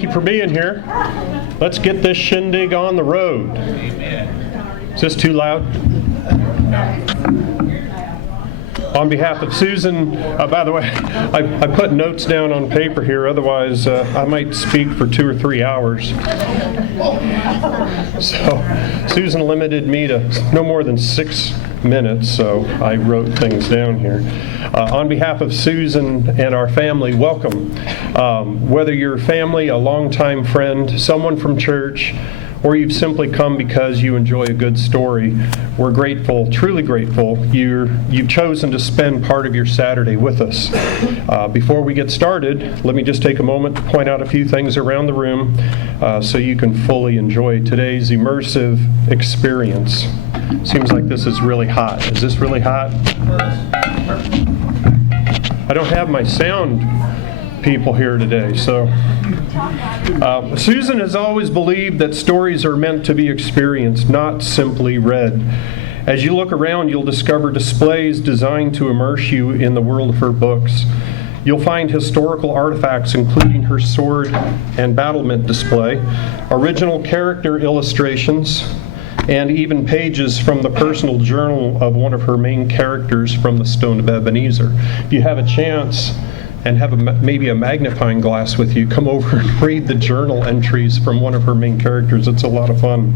thank you for being here. Let's get this shindig on the road. Is this too loud? On behalf of Susan, by the way, I put notes down on paper here, otherwise I might speak for 2 or 3 hours. So Susan limited me to no more than 6 minutes, so I wrote things down here. On behalf of Susan and our family, welcome. Whether you're family, a longtime friend, someone from church, or you've simply come because you enjoy a good story, we're grateful, truly grateful, you've chosen to spend part of your Saturday with us. Before we get started, let me just take a moment to point out a few things around the room so you can fully enjoy today's immersive experience. Seems like this is really hot. Is this really hot? I don't have my sound people here today, so Susan has always believed that stories are meant to be experienced, not simply read. As you look around, you'll discover displays designed to immerse you in the world of her books. You'll find historical artifacts, including her sword and battlement display, original character illustrations, and even pages from the personal journal of one of her main characters from the Stone of Ebenezer. If you have a chance and have maybe a magnifying glass with you, come over and read the journal entries from one of her main characters. It's a lot of fun.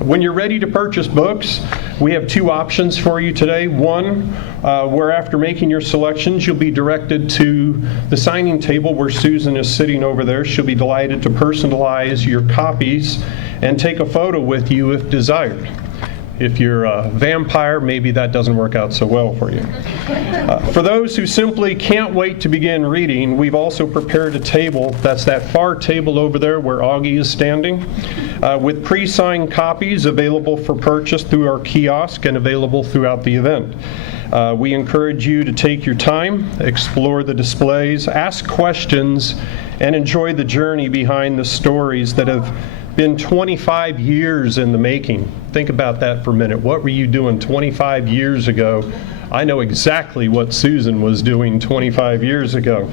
When you're ready to purchase books, we have 2 options for you today. One, where after making your selections, you'll be directed to the signing table where Susan is sitting over there. She'll be delighted to personalize your copies and take a photo with you if desired. If you're a vampire, maybe that doesn't work out so well for you. For those who simply can't wait to begin reading, we've also prepared a table. That's that far table over there where Augie is standing, with pre-signed copies available for purchase through our kiosk and available throughout the event. We encourage you to take your time, explore the displays, ask questions, and enjoy the journey behind the stories that have been 25 years in the making. Think about that for a minute. What were you doing 25 years ago? I know exactly what Susan was doing 25 years ago.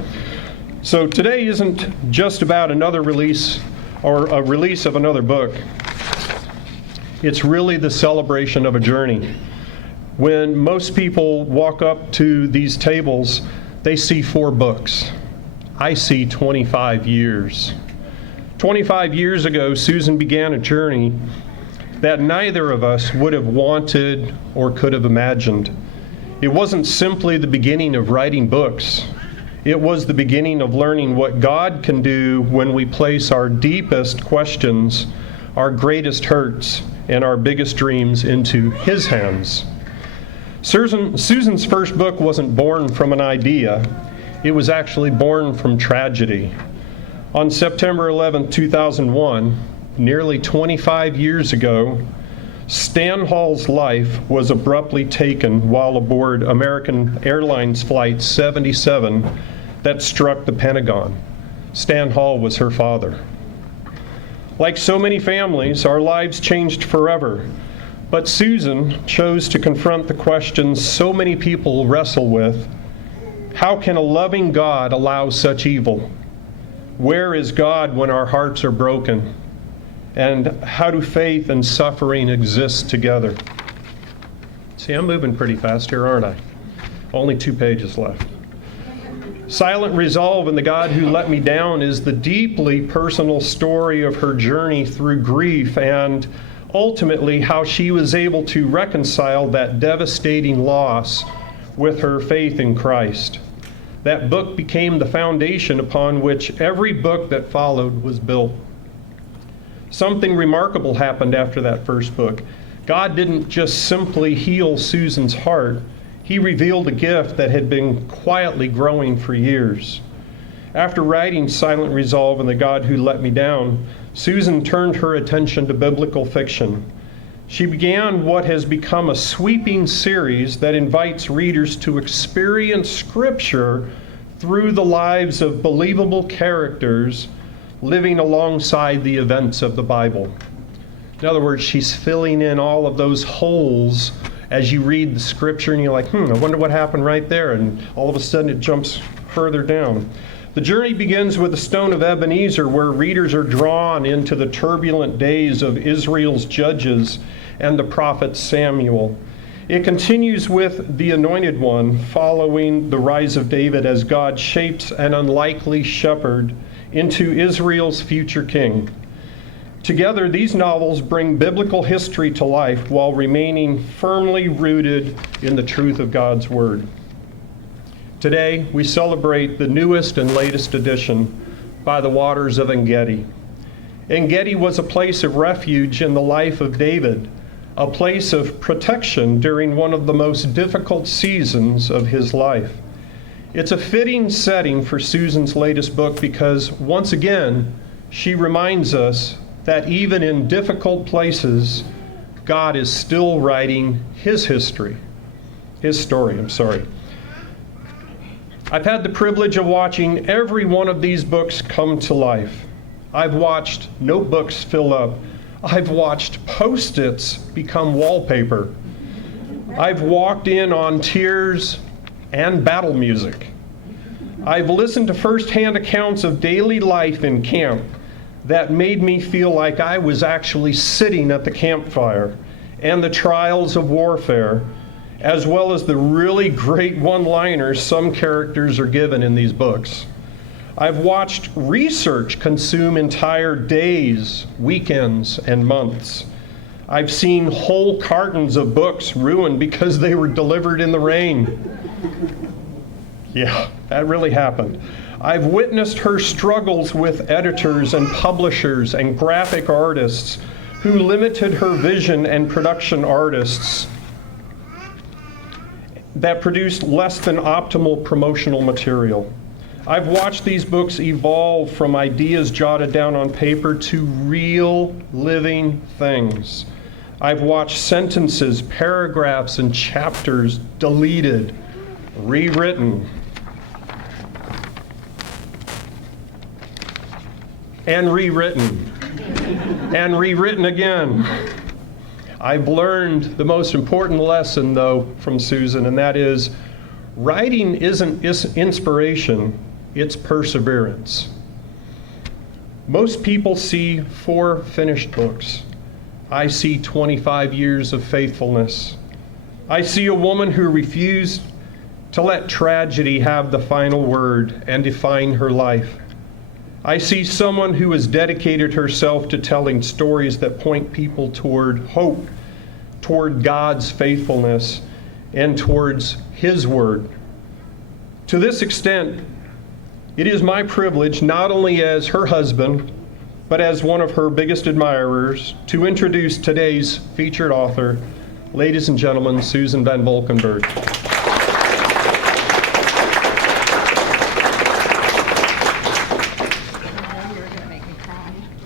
So today isn't just about another release or a release of another book. It's really the celebration of a journey. When most people walk up to these tables, they see 4 books. I see 25 years. 25 years ago, Susan began a journey that neither of us would have wanted or could have imagined. It wasn't simply the beginning of writing books. It was the beginning of learning what God can do when we place our deepest questions, our greatest hurts, and our biggest dreams into His hands. Susan's first book wasn't born from an idea. It was actually born from tragedy. On September 11, 2001, nearly 25 years ago, Stan Hall's life was abruptly taken while aboard American Airlines Flight 77 that struck the Pentagon. Stan Hall was her father. Like so many families, our lives changed forever, but Susan chose to confront the questions so many people wrestle with. How can a loving God allow such evil? Where is God when our hearts are broken? And how do faith and suffering exist together? See, I'm moving pretty fast here, aren't I? Only 2 pages left. Silent Resolve and the God Who Let Me Down is the deeply personal story of her journey through grief and ultimately how she was able to reconcile that devastating loss with her faith in Christ. That book became the foundation upon which every book that followed was built. Something remarkable happened after that first book. God didn't just simply heal Susan's heart. He revealed a gift that had been quietly growing for years. After writing Silent Resolve and the God Who Let Me Down, Susan turned her attention to biblical fiction. She began what has become a sweeping series that invites readers to experience Scripture through the lives of believable characters living alongside the events of the Bible. In other words, she's filling in all of those holes as you read the Scripture and you're like, I wonder what happened right there, and all of a sudden it jumps further down. The journey begins with the Stone of Ebenezer, where readers are drawn into the turbulent days of Israel's judges and the prophet Samuel. It continues with the Anointed One, following the rise of David as God shapes an unlikely shepherd into Israel's future king. Together, these novels bring biblical history to life while remaining firmly rooted in the truth of God's Word. Today, we celebrate the newest and latest edition, By the Waters of En-Gedi. En-Gedi was a place of refuge in the life of David, a place of protection during one of the most difficult seasons of his life. It's a fitting setting for Susan's latest book because, once again, she reminds us that even in difficult places, God is still writing his story. I've had the privilege of watching every one of these books come to life. I've watched notebooks fill up. I've watched Post-its become wallpaper. I've walked in on tears and battle music. I've listened to firsthand accounts of daily life in camp that made me feel like I was actually sitting at the campfire, and the trials of warfare, as well as the really great one-liners some characters are given in these books. I've watched research consume entire days, weekends, and months. I've seen whole cartons of books ruined because they were delivered in the rain. Yeah, that really happened. I've witnessed her struggles with editors and publishers and graphic artists who limited her vision, and production artists that produced less than optimal promotional material. I've watched these books evolve from ideas jotted down on paper to real living things. I've watched sentences, paragraphs, and chapters deleted, rewritten, and rewritten, and rewritten again. I've learned the most important lesson, though, from Susan, and that is writing isn't inspiration, it's perseverance. Most people see 4 finished books. I see 25 years of faithfulness. I see a woman who refused to let tragedy have the final word and define her life. I see someone who has dedicated herself to telling stories that point people toward hope, toward God's faithfulness, and towards his word. To this extent, it is my privilege, not only as her husband, but as one of her biggest admirers, to introduce today's featured author, ladies and gentlemen, Susan van Volkenburgh.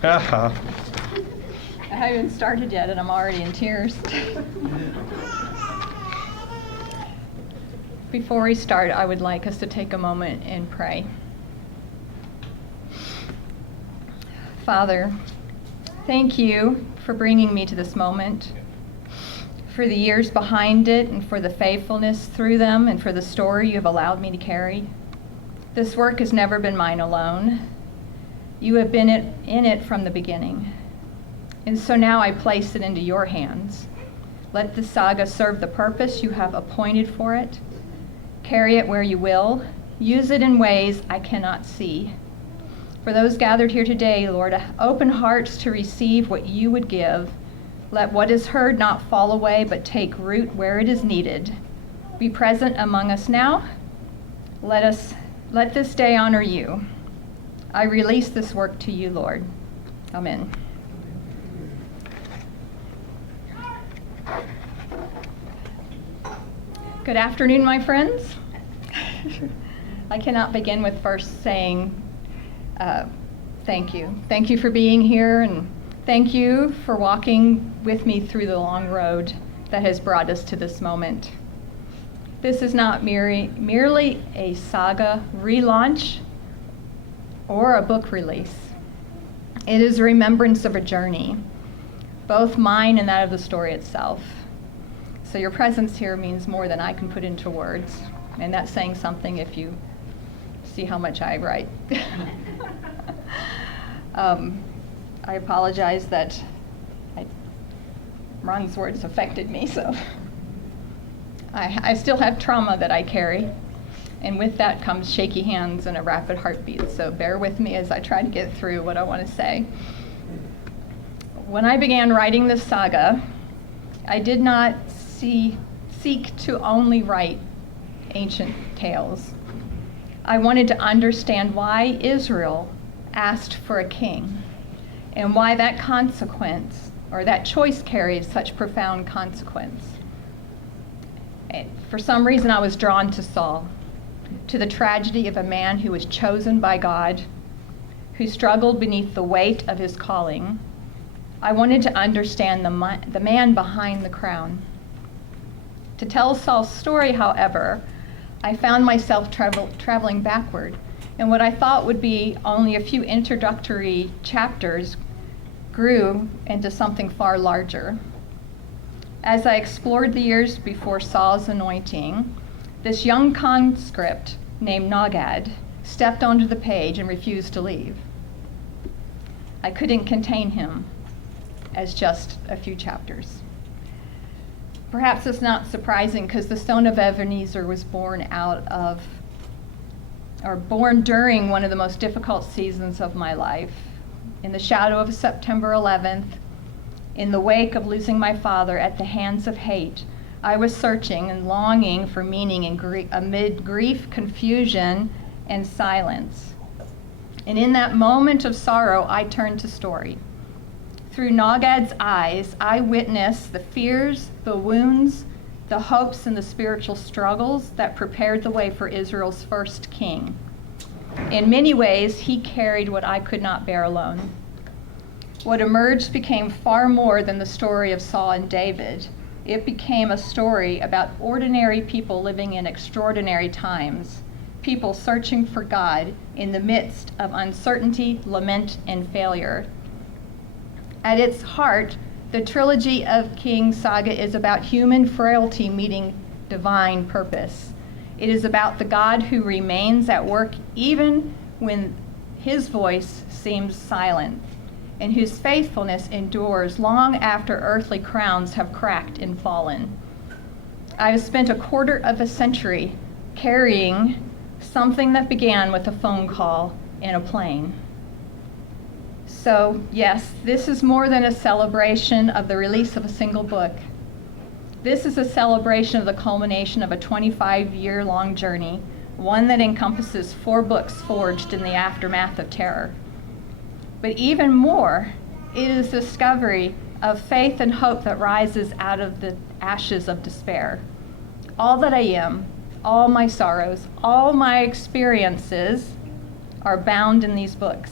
I haven't started yet and I'm already in tears. Before we start, I would like us to take a moment and pray. Father, thank you for bringing me to this moment, for the years behind it and for the faithfulness through them and for the story you have allowed me to carry. This work has never been mine alone. You have been in it from the beginning. And so now I place it into your hands. Let the saga serve the purpose you have appointed for it. Carry it where you will. Use it in ways I cannot see. For those gathered here today, Lord, open hearts to receive what you would give. Let what is heard not fall away, but take root where it is needed. Be present among us now. Let this day honor you. I release this work to you, Lord. Amen. Good afternoon, my friends. I cannot begin with first saying thank you. Thank you for being here, and thank you for walking with me through the long road that has brought us to this moment. This is not merely a saga relaunch or a book release. It is a remembrance of a journey, both mine and that of the story itself. So your presence here means more than I can put into words, and that's saying something if you see how much I write. I apologize that Ron's words affected me, so I still have trauma that I carry, and with that comes shaky hands and a rapid heartbeat, so bear with me as I try to get through what I want to say. When I began writing this saga, I did not seek to only write ancient tales. I wanted to understand why Israel asked for a king and why that consequence or that choice carried such profound consequence. And for some reason, I was drawn to Saul, to the tragedy of a man who was chosen by God, who struggled beneath the weight of his calling. I wanted to understand the man behind the crown. To tell Saul's story, however, I found myself traveling backward, and what I thought would be only a few introductory chapters grew into something far larger. As I explored the years before Saul's anointing, this young conscript named Nogad stepped onto the page and refused to leave. I couldn't contain him as just a few chapters. Perhaps it's not surprising because the Stone of Ebenezer was born during one of the most difficult seasons of my life. In the shadow of September 11th, in the wake of losing my father at the hands of hate, I was searching and longing for meaning amid grief, confusion, and silence. And in that moment of sorrow, I turned to story. Through Nogad's eyes, I witnessed the fears, the wounds, the hopes, and the spiritual struggles that prepared the way for Israel's first king. In many ways, he carried what I could not bear alone. What emerged became far more than the story of Saul and David. It became a story about ordinary people living in extraordinary times, people searching for God in the midst of uncertainty, lament, and failure. At its heart, the Trilogy of Kings Saga is about human frailty meeting divine purpose. It is about the God who remains at work even when his voice seems silent, and whose faithfulness endures long after earthly crowns have cracked and fallen. I have spent a quarter of a century carrying something that began with a phone call in a plane. So, yes, this is more than a celebration of the release of a single book. This is a celebration of the culmination of a 25-year-long journey, one that encompasses 4 books forged in the aftermath of terror. But even more, it is the discovery of faith and hope that rises out of the ashes of despair. All that I am, all my sorrows, all my experiences are bound in these books.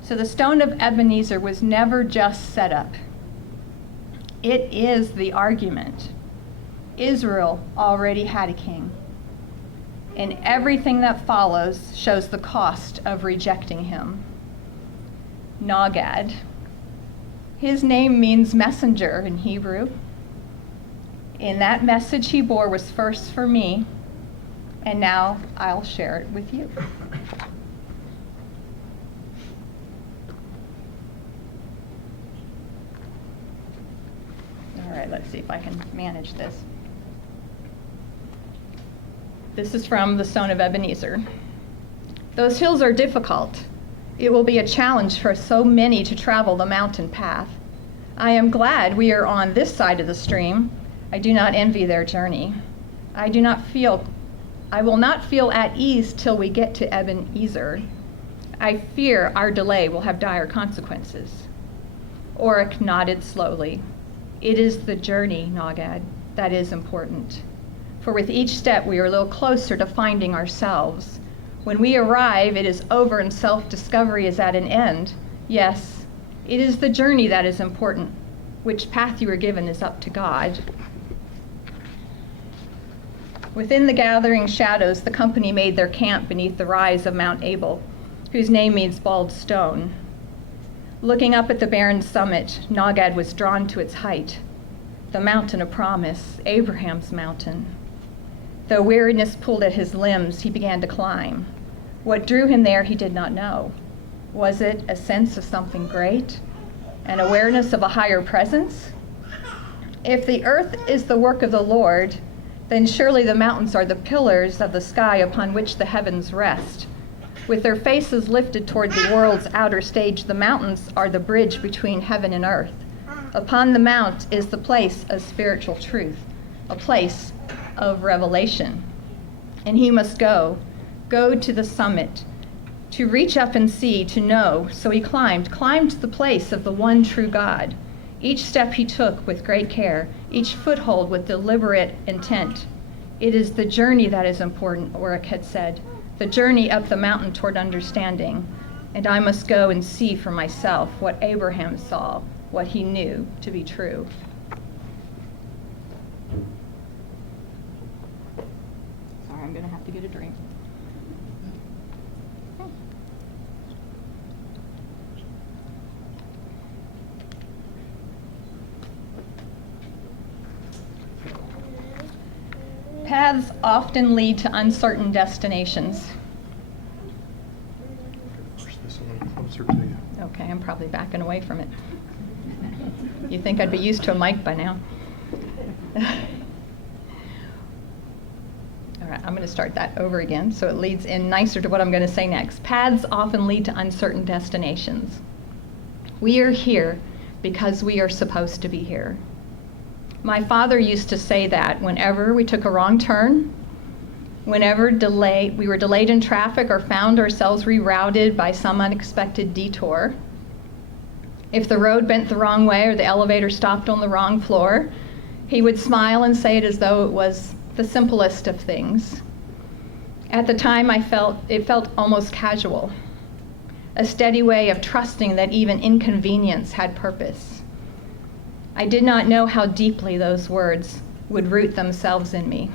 So the Stone of Ebenezer was never just set up. It is the argument. Israel already had a king. And everything that follows shows the cost of rejecting him. Nogad. His name means messenger in Hebrew. And that message he bore was first for me, and now I'll share it with you. All right, let's see if I can manage this. This is from the Stone of Ebenezer. Those hills are difficult. It will be a challenge for so many to travel the mountain path. I am glad we are on this side of the stream. I do not envy their journey. I will not feel at ease till we get to Ebenezer. I fear our delay will have dire consequences. Oric nodded slowly. It is the journey, Nogad, that is important. For with each step we are a little closer to finding ourselves. When we arrive, it is over and self-discovery is at an end. Yes, it is the journey that is important. Which path you are given is up to God. Within the gathering shadows, the company made their camp beneath the rise of Mount Abel, whose name means bald stone. Looking up at the barren summit, Nogad was drawn to its height, the mountain of promise, Abraham's mountain. Though weariness pulled at his limbs, he began to climb. What drew him there he did not know. Was it a sense of something great? An awareness of a higher presence? If the earth is the work of the Lord, then surely the mountains are the pillars of the sky upon which the heavens rest. With their faces lifted toward the world's outer stage, the mountains are the bridge between heaven and earth. Upon the mount is the place of spiritual truth, a place of revelation. And he must go to the summit, to reach up and see, to know. So he climbed to the place of the one true God. Each step he took with great care, each foothold with deliberate intent. It is the journey that is important, Oric had said, the journey up the mountain toward understanding. And I must go and see for myself what Abraham saw, what he knew to be true. Sorry, I'm going to have to get a drink. Paths often lead to uncertain destinations. Push this a little closer to you. Okay, I'm probably backing away from it. You'd think I'd be used to a mic by now. All right, I'm going to start that over again so it leads in nicer to what I'm going to say next. Paths often lead to uncertain destinations. We are here because we are supposed to be here. My father used to say that whenever we took a wrong turn, whenever we were delayed in traffic or found ourselves rerouted by some unexpected detour, if the road bent the wrong way or the elevator stopped on the wrong floor, he would smile and say it as though it was the simplest of things. At the time, it felt almost casual, a steady way of trusting that even inconvenience had purpose. I did not know how deeply those words would root themselves in me.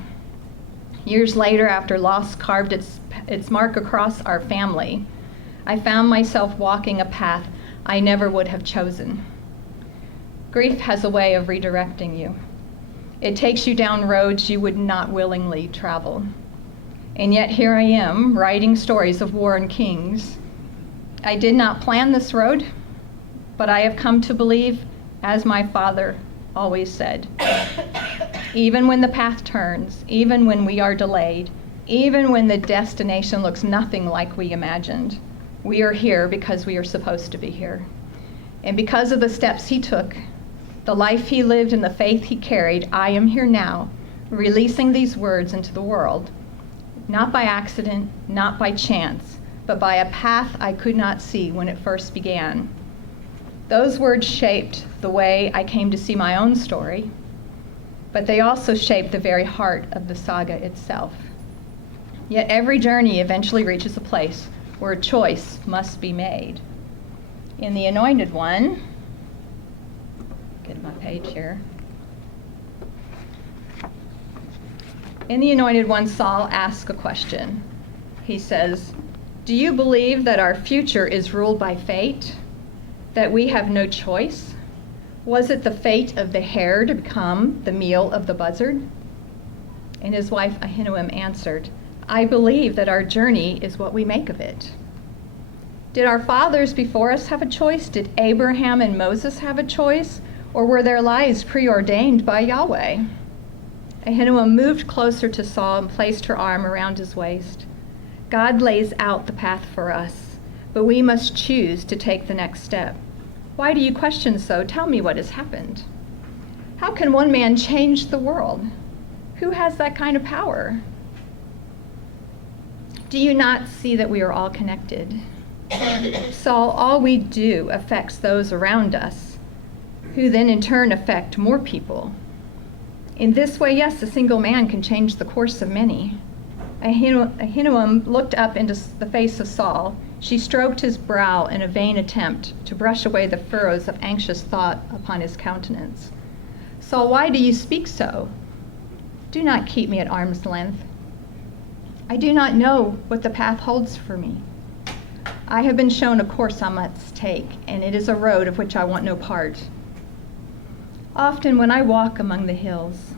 Years later, after loss carved its mark across our family, I found myself walking a path I never would have chosen. Grief has a way of redirecting you. It takes you down roads you would not willingly travel. And yet here I am, writing stories of war and kings. I did not plan this road, but I have come to believe, as my father always said, even when the path turns, even when we are delayed, even when the destination looks nothing like we imagined, we are here because we are supposed to be here. And because of the steps he took, the life he lived and the faith he carried, I am here now, releasing these words into the world, not by accident, not by chance, but by a path I could not see when it first began. Those words shaped the way I came to see my own story, but they also shaped the very heart of the saga itself. Yet every journey eventually reaches a place where a choice must be made. In the Anointed One, get my page here. In the Anointed One, Saul asks a question. He says, "Do you believe that our future is ruled by fate? That we have no choice? Was it the fate of the hare to become the meal of the buzzard?" And his wife Ahinoam answered, "I believe that our journey is what we make of it." Did our fathers before us have a choice? Did Abraham and Moses have a choice? Or were their lives preordained by Yahweh? Ahinoam moved closer to Saul and placed her arm around his waist. God lays out the path for us, but we must choose to take the next step. Why do you question so? Tell me what has happened. How can one man change the world? Who has that kind of power? Do you not see that we are all connected? Saul, all we do affects those around us, who then in turn affect more people. In this way, yes, a single man can change the course of many. Ahinoam looked up into the face of Saul. She stroked his brow in a vain attempt to brush away the furrows of anxious thought upon his countenance. "Saul, why do you speak so? Do not keep me at arm's length. I do not know what the path holds for me. I have been shown a course I must take, and it is a road of which I want no part. Often when I walk among the hills,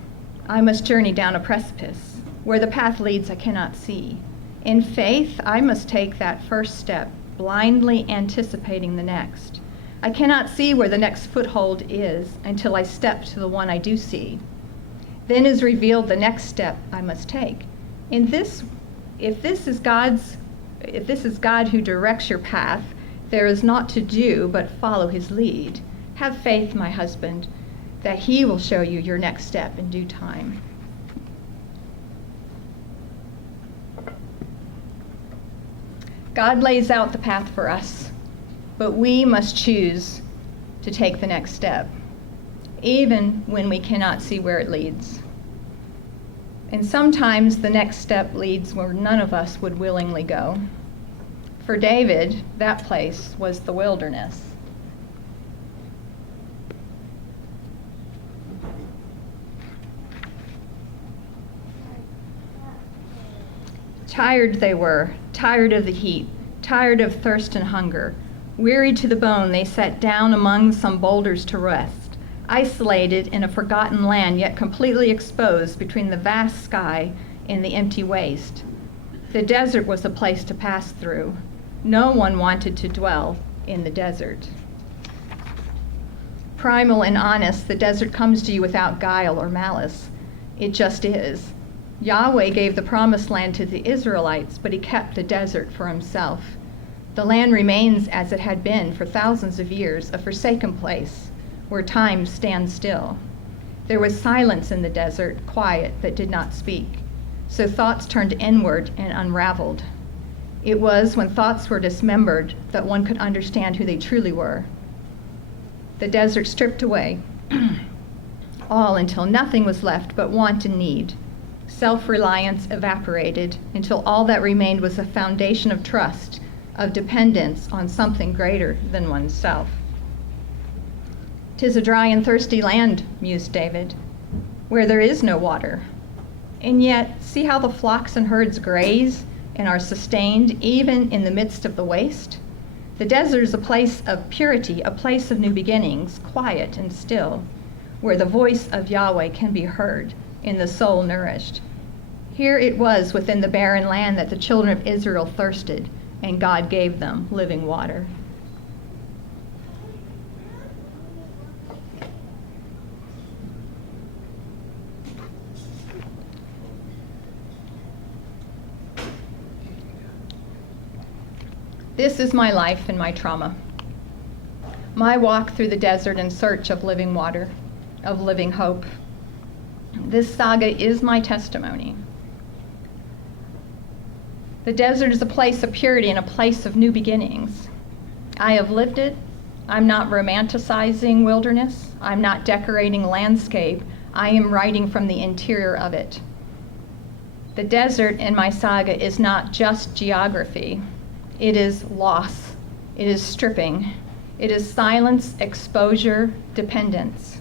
I must journey down a precipice. Where the path leads, I cannot see. In faith, I must take that first step, blindly anticipating the next. I cannot see where the next foothold is until I step to the one I do see. Then is revealed the next step I must take. If this is God who directs your path, there is naught to do but follow his lead. Have faith, my husband, that he will show you your next step in due time. God lays out the path for us, but we must choose to take the next step, even when we cannot see where it leads. And sometimes the next step leads where none of us would willingly go. For David, that place was the wilderness. Tired they were, tired of the heat, tired of thirst and hunger. Weary to the bone, they sat down among some boulders to rest, isolated in a forgotten land, yet completely exposed between the vast sky and the empty waste. The desert was a place to pass through. No one wanted to dwell in the desert. Primal and honest, the desert comes to you without guile or malice. It just is. Yahweh gave the promised land to the Israelites, but he kept the desert for himself. The land remains as it had been for thousands of years, a forsaken place where time stands still. There was silence in the desert, quiet that did not speak. So thoughts turned inward and unraveled. It was when thoughts were dismembered that one could understand who they truly were. The desert stripped away all until nothing was left but want and need. Self-reliance evaporated until all that remained was a foundation of trust, of dependence on something greater than oneself. "'Tis a dry and thirsty land," mused David, "where there is no water. And yet, see how the flocks and herds graze and are sustained even in the midst of the waste? The desert is a place of purity, a place of new beginnings, quiet and still, where the voice of Yahweh can be heard and the soul nourished. Here it was within the barren land that the children of Israel thirsted, and God gave them living water." This is my life and my trauma. My walk through the desert in search of living water, of living hope. This saga is my testimony. The desert is a place of purity and a place of new beginnings. I have lived it. I'm not romanticizing wilderness. I'm not decorating landscape. I am writing from the interior of it. The desert in my saga is not just geography. It is loss. It is stripping. It is silence, exposure, dependence.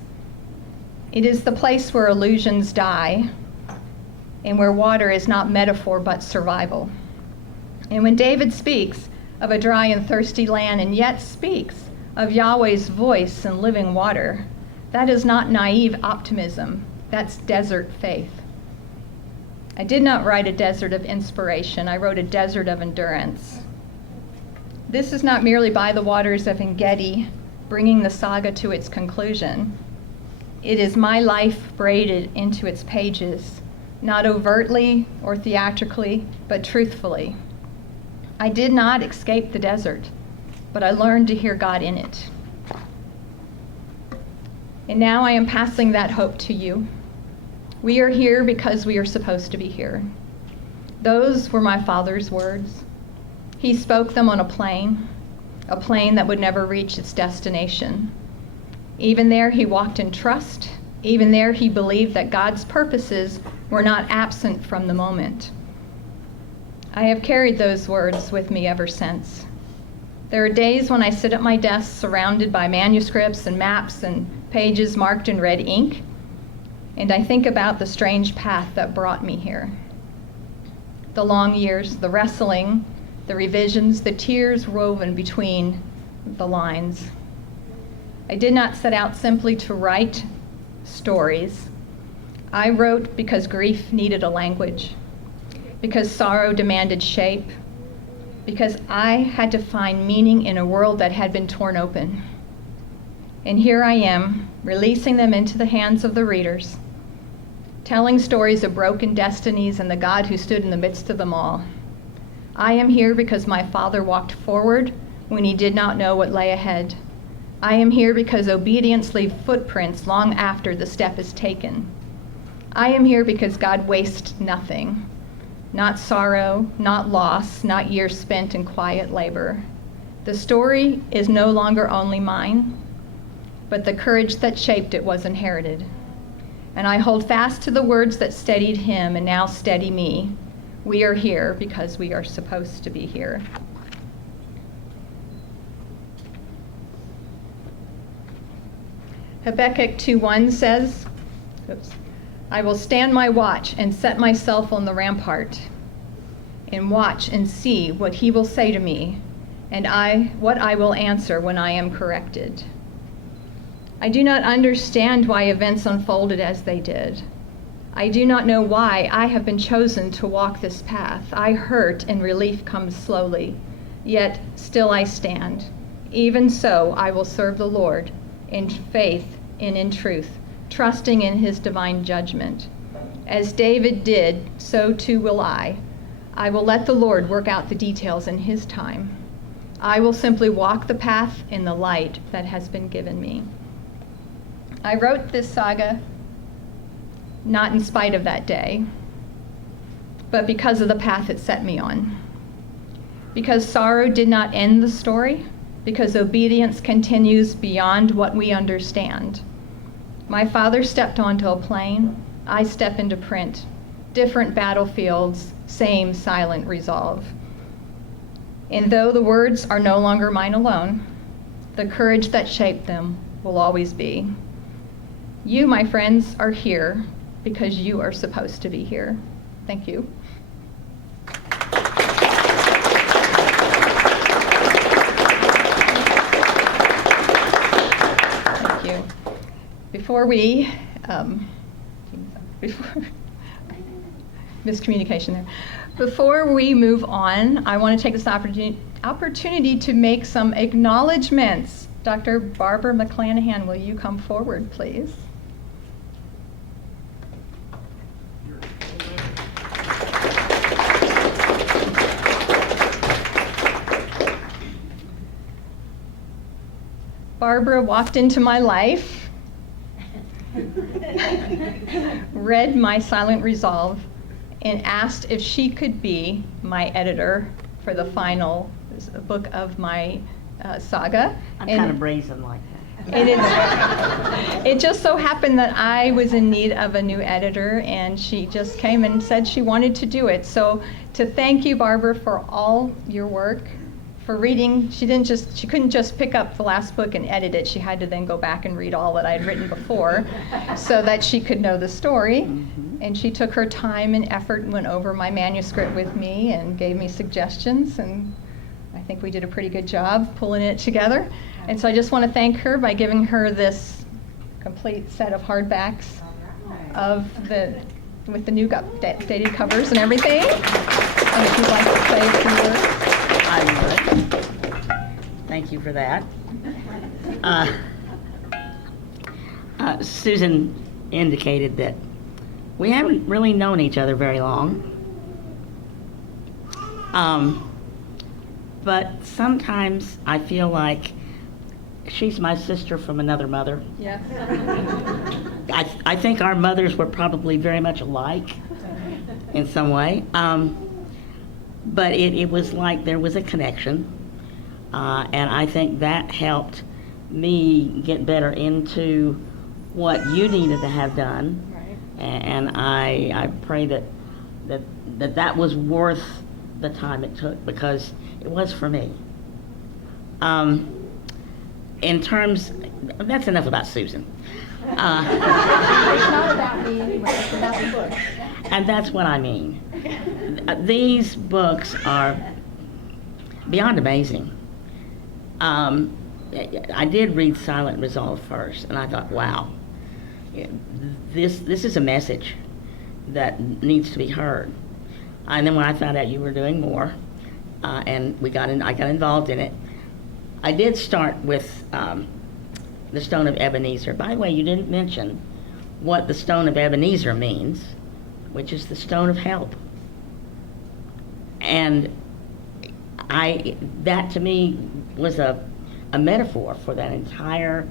It is the place where illusions die and where water is not metaphor but survival. And when David speaks of a dry and thirsty land and yet speaks of Yahweh's voice and living water, that is not naive optimism. That's desert faith. I did not write a desert of inspiration. I wrote a desert of endurance. This is not merely by the waters of En-Gedi, bringing the saga to its conclusion. It is my life braided into its pages, not overtly or theatrically, but truthfully. I did not escape the desert, but I learned to hear God in it. And now I am passing that hope to you. We are here because we are supposed to be here. Those were my father's words. He spoke them on a plane that would never reach its destination. Even there he walked in trust. Even there he believed that God's purposes were not absent from the moment. I have carried those words with me ever since. There are days when I sit at my desk surrounded by manuscripts and maps and pages marked in red ink, and I think about the strange path that brought me here. The long years, the wrestling, the revisions, the tears woven between the lines. I did not set out simply to write stories. I wrote because grief needed a language, because sorrow demanded shape, because I had to find meaning in a world that had been torn open. And here I am, releasing them into the hands of the readers, telling stories of broken destinies and the God who stood in the midst of them all. I am here because my father walked forward when he did not know what lay ahead. I am here because obedience leaves footprints long after the step is taken. I am here because God wastes nothing. Not sorrow, not loss, not years spent in quiet labor. The story is no longer only mine, but the courage that shaped it was inherited. And I hold fast to the words that steadied him and now steady me. We are here because we are supposed to be here. Habakkuk 2:1 says, I will stand my watch and set myself on the rampart and watch and see what he will say to me and what I will answer when I am corrected. I do not understand why events unfolded as they did. I do not know why I have been chosen to walk this path. I hurt and relief comes slowly, yet still I stand. Even so, I will serve the Lord in faith and in truth, trusting in his divine judgment. As David did, so too will I. I will let the Lord work out the details in his time. I will simply walk the path in the light that has been given me. I wrote this saga not in spite of that day, but because of the path it set me on. Because sorrow did not end the story, because obedience continues beyond what we understand. My father stepped onto a plane, I step into print. Different battlefields, same silent resolve. And though the words are no longer mine alone, the courage that shaped them will always be. You, my friends, are here because you are supposed to be here. Thank you. Thank you. Before we, miscommunication there. Before we move on, I want to take this opportunity to make some acknowledgments. Dr. Barbara McClanahan, will you come forward, please? Barbara walked into my life, read my silent resolve, and asked if she could be my editor for the final book of my saga. I'm kind of brazen like that. And it just so happened that I was in need of a new editor, and she just came and said she wanted to do it. So to thank you, Barbara, for all your work, for reading. She couldn't just pick up the last book and edit it. She had to then go back and read all that I'd written before so that she could know the story. Mm-hmm. And she took her time and effort and went over my manuscript with me and gave me suggestions, and I think we did a pretty good job pulling it together. And so I just want to thank her by giving her this complete set of hardbacks with the new dated covers and everything. And if you'd like to say a few words. I would. Thank you for that. Susan indicated that we haven't really known each other very long. But sometimes I feel like she's my sister from another mother. Yes. I think our mothers were probably very much alike in some way. But it was like there was a connection. And I think that helped me get better into what you needed to have done. Right. And I pray that was worth the time it took, because it was for me. In terms, that's enough about Susan. It's not about me anyway, it's about the book. And that's what I mean. These books are beyond amazing. I did read Silent Resolve first, and I thought, wow, this is a message that needs to be heard. And then when I found out you were doing more, and I got involved in it. I did start with the Stone of Ebenezer. By the way, you didn't mention what the Stone of Ebenezer means, which is the stone of help. And that to me was a metaphor for that entire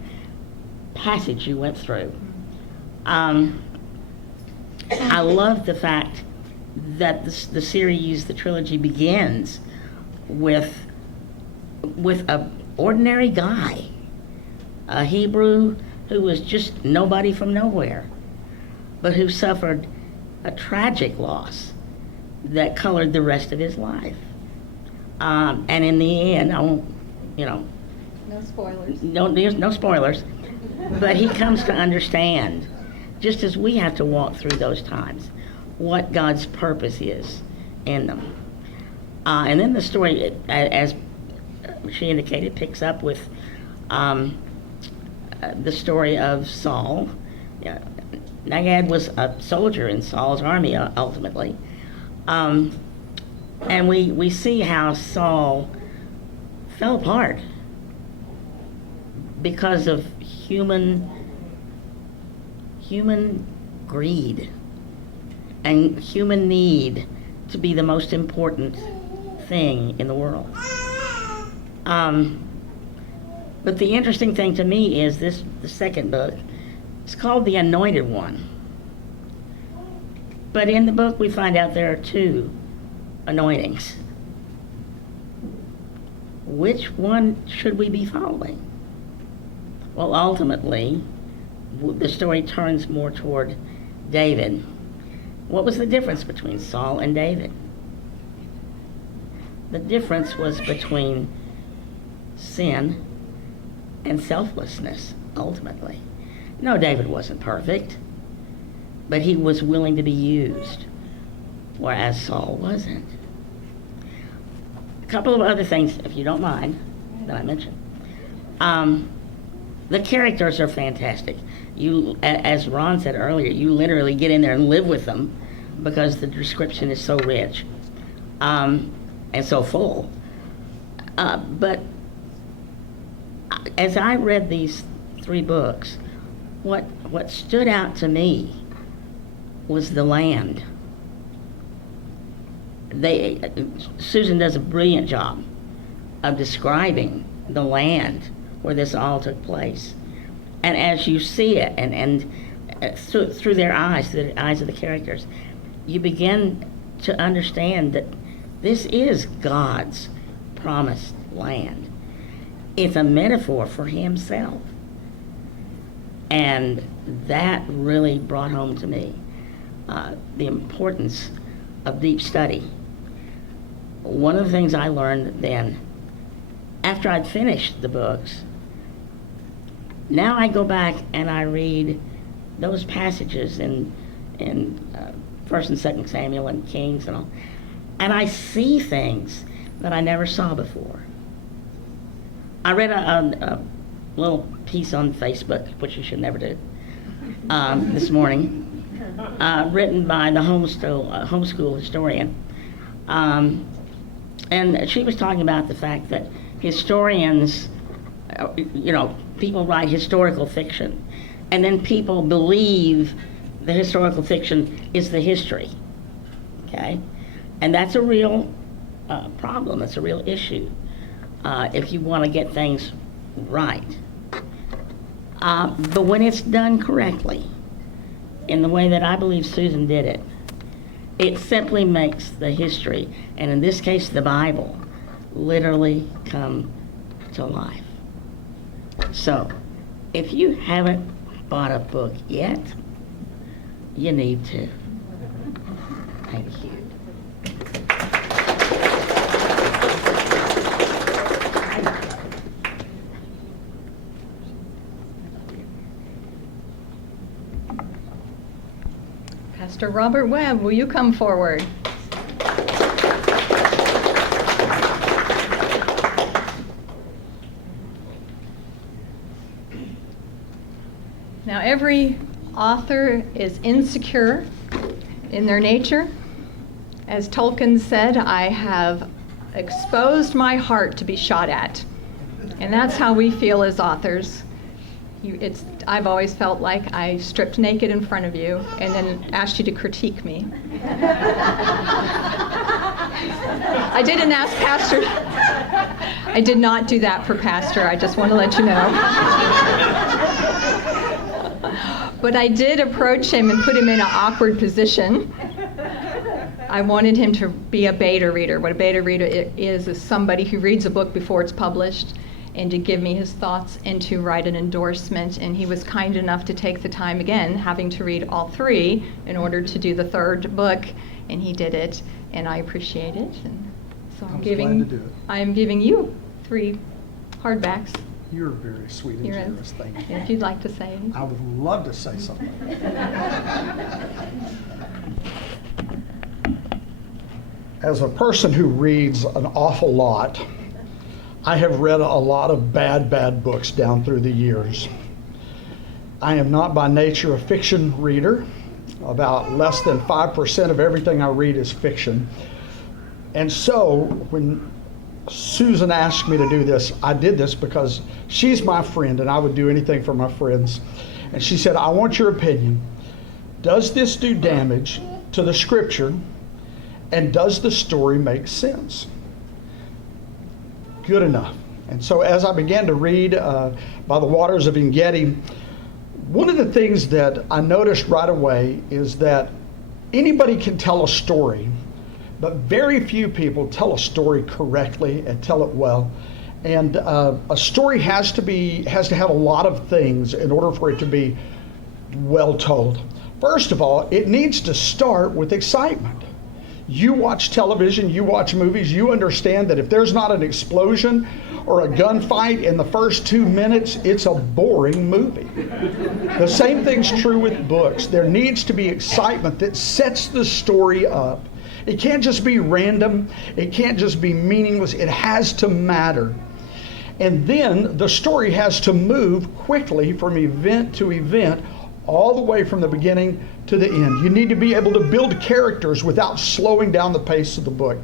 passage you went through. I love the fact that the series, the trilogy, begins with a ordinary guy, a Hebrew who was just nobody from nowhere, but who suffered a tragic loss that colored the rest of his life. And in the end, I won't, No spoilers. there's no spoilers, but he comes to understand, just as we have to walk through those times, what God's purpose is in them. And then the story, as she indicated, picks up with the story of Saul. Nagad was a soldier in Saul's army ultimately. And we see how Saul fell apart because of human greed and human need to be the most important thing in the world. But the interesting thing to me is the second book. It's called The Anointed One. But in the book we find out there are two anointings. Which one should we be following? Well, ultimately, the story turns more toward David. What was the difference between Saul and David? The difference was between sin and selflessness, ultimately. No, David wasn't perfect, but he was willing to be used, whereas Saul wasn't. A couple of other things, if you don't mind, that I mentioned. The characters are fantastic. You, as Ron said earlier, you literally get in there and live with them because the description is so rich and so full. But as I read these three books, what stood out to me was the land. Susan does a brilliant job of describing the land where this all took place. And as you see it, and through their eyes, through the eyes of the characters, you begin to understand that this is God's promised land. It's a metaphor for himself. And that really brought home to me the importance of deep study. One of the things I learned then, after I'd finished the books, now I go back and I read those passages in 1st and 2nd Samuel and Kings and all, and I see things that I never saw before. I read a little piece on Facebook, which you should never do, this morning, written by the homeschool historian. And she was talking about the fact that historians, people write historical fiction, and then people believe the historical fiction is the history, okay? And that's a real problem, that's a real issue if you want to get things right. But when it's done correctly, in the way that I believe Susan did it, it simply makes the history, and in this case the Bible, literally come to life. So, if you haven't bought a book yet, you need to. Thank you. Pastor Robert Webb, will you come forward? Now, every author is insecure in their nature. As Tolkien said, I have exposed my heart to be shot at. And that's how we feel as authors. I've always felt like I stripped naked in front of you and then asked you to critique me. I didn't ask Pastor. I did not do that for Pastor. I just want to let you know. But I did approach him and put him in an awkward position. I wanted him to be a beta reader. What a beta reader is somebody who reads a book before it's published, and to give me his thoughts and to write an endorsement. And he was kind enough to take the time, again, having to read all 3 in order to do the 3rd book, and he did it, and I appreciate it. And so I'm glad to do it. I'm giving you 3 hardbacks. You're very sweet and generous. Thank you. If you'd like to say anything. I would love to say something. As a person who reads an awful lot, I have read a lot of bad books down through the years. I am not by nature a fiction reader. About less than 5% of everything I read is fiction. And so when Susan asked me to do this, I did this because she's my friend and I would do anything for my friends. And she said, I want your opinion. Does this do damage to the scripture, and does the story make sense? Good enough. And so as I began to read By the Waters of Engedi, one of the things that I noticed right away is that anybody can tell a story, but very few people tell a story correctly and tell it well. And a story has to have a lot of things in order for it to be well told. First of all, it needs to start with excitement. You watch television, you watch movies, you understand that if there's not an explosion or a gunfight in the first 2 minutes, it's a boring movie. The same thing's true with books. There needs to be excitement that sets the story up. It can't just be random. It can't just be meaningless. It has to matter. And then the story has to move quickly from event to event, all the way from the beginning to the end. You need to be able to build characters without slowing down the pace of the book.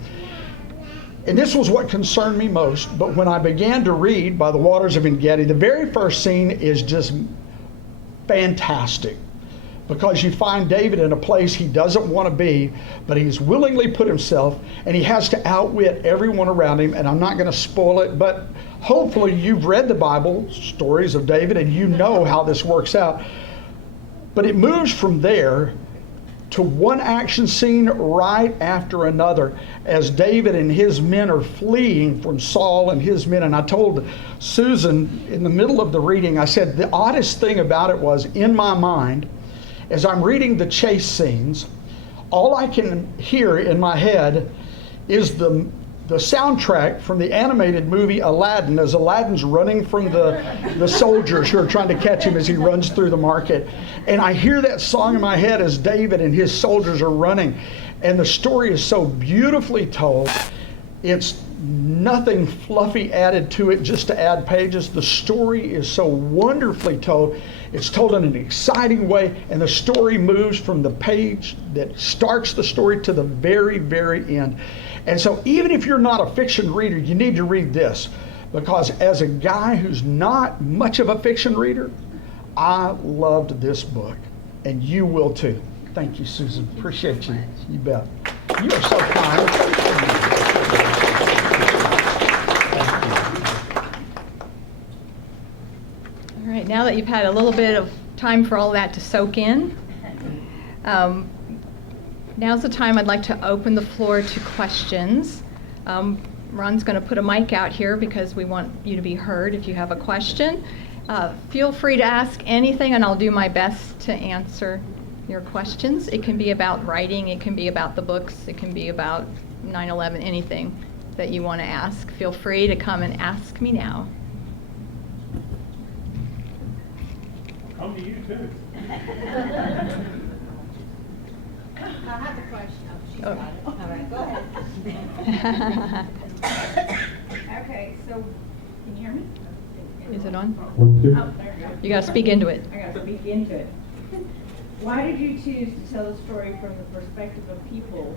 And this was what concerned me most. But when I began to read By the Waters of Engedi, the very first scene is just fantastic, because you find David in a place he doesn't want to be, but he's willingly put himself, and he has to outwit everyone around him. And I'm not going to spoil it, but hopefully you've read the Bible stories of David and you know how this works out. But it moves from there to one action scene right after another as David and his men are fleeing from Saul and his men. And I told Susan in the middle of the reading, I said, the oddest thing about it was, in my mind, as I'm reading the chase scenes, all I can hear in my head is the soundtrack from the animated movie Aladdin, as Aladdin's running from the soldiers who are trying to catch him as he runs through the market. And I hear that song in my head as David and his soldiers are running. And the story is so beautifully told. It's nothing fluffy added to it just to add pages. The story is so wonderfully told. It's told in an exciting way, and the story moves from the page that starts the story to the very, very end. And so even if you're not a fiction reader, you need to read this, because as a guy who's not much of a fiction reader, I loved this book, and you will too. Thank you, Susan. Appreciate you. You bet. You are so kind. All right, now that you've had a little bit of time for all that to soak in, now's the time I'd like to open the floor to questions. Ron's going to put a mic out here because we want you to be heard if you have a question. Feel free to ask anything, and I'll do my best to answer your questions. It can be about writing, it can be about the books, it can be about 9/11, anything that you want to ask. Feel free to come and ask me now. Come to you too. I have a question. Oh, she's got it. All right, go ahead. Okay, so, can you hear me? Is it on? Oh, there you go. You got to speak into it. I gotta speak into it. Why did you choose to tell the story from the perspective of people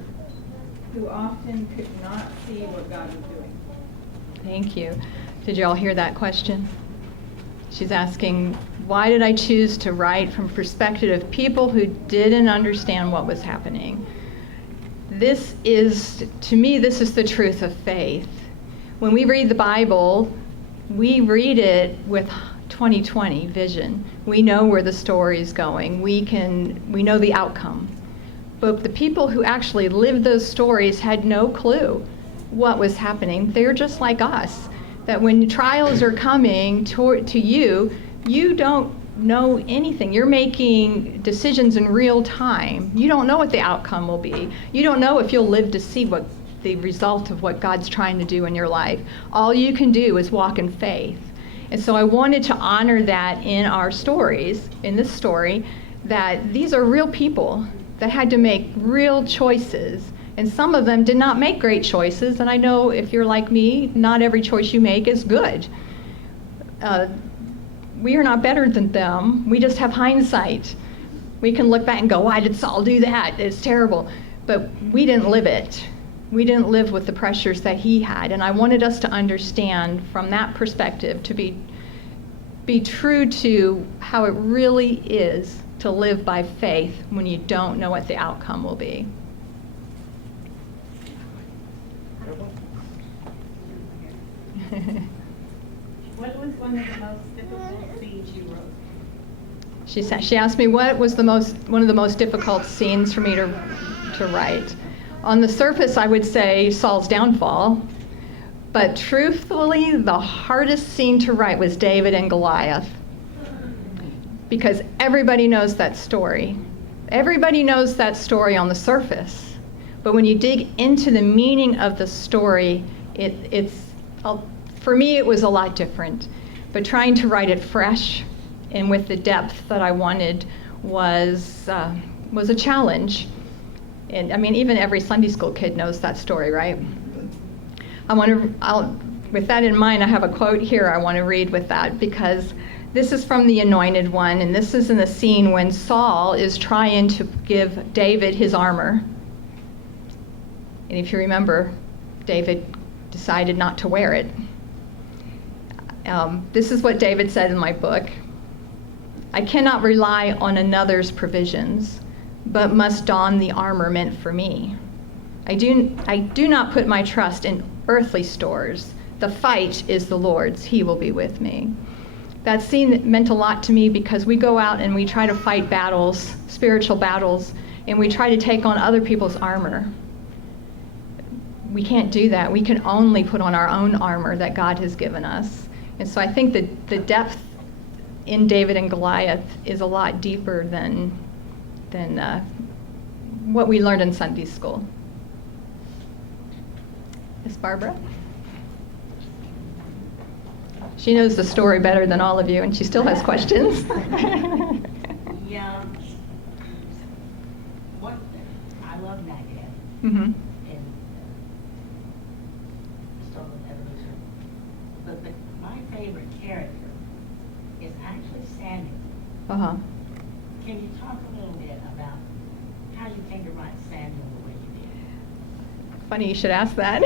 who often could not see what God was doing? Thank you. Did you all hear that question? She's asking, why did I choose to write from perspective of people who didn't understand what was happening? This is, to me, this is the truth of faith. When we read the Bible, we read it with 20/20 vision. We know where the story is going. We know the outcome. But the people who actually lived those stories had no clue what was happening. They're just like us. That when trials are coming to you, you don't know anything. You're making decisions in real time. You don't know what the outcome will be. You don't know if you'll live to see what the result of what God's trying to do in your life. All you can do is walk in faith. And so I wanted to honor that in our stories, in this story, that these are real people that had to make real choices. And some of them did not make great choices. And I know if you're like me, not every choice you make is good. We are not better than them. We just have hindsight. We can look back and go, why did Saul do that? It's terrible. But we didn't live it. We didn't live with the pressures that he had. And I wanted us to understand from that perspective, to be true to how it really is to live by faith when you don't know what the outcome will be. What was one of the most difficult scenes you wrote? She asked me what was one of the most difficult scenes for me to write. On the surface, I would say Saul's downfall, but truthfully, the hardest scene to write was David and Goliath, because everybody knows that story. Everybody knows that story on the surface, but when you dig into the meaning of the story, for me, it was a lot different. But trying to write it fresh and with the depth that I wanted was a challenge. And I mean, even every Sunday school kid knows that story, right? With that in mind, I have a quote here I want to read with that, because this is from the Anointed One, and this is in the scene when Saul is trying to give David his armor. And if you remember, David decided not to wear it. This is what David said in my book. I cannot rely on another's provisions, but must don the armor meant for me. I do not put my trust in earthly stores. The fight is the Lord's. He will be with me. That scene meant a lot to me because we go out and we try to fight battles, spiritual battles, and we try to take on other people's armor. We can't do that. We can only put on our own armor that God has given us. And so I think that the depth in David and Goliath is a lot deeper than what we learned in Sunday school. Miss Barbara? She knows the story better than all of you, and she still has questions. Yeah. I love Nagat. Mm-hmm. But my favorite character is actually Samuel. Uh-huh. Can you talk a little bit about how you came to write Samuel the way you did? Funny you should ask that.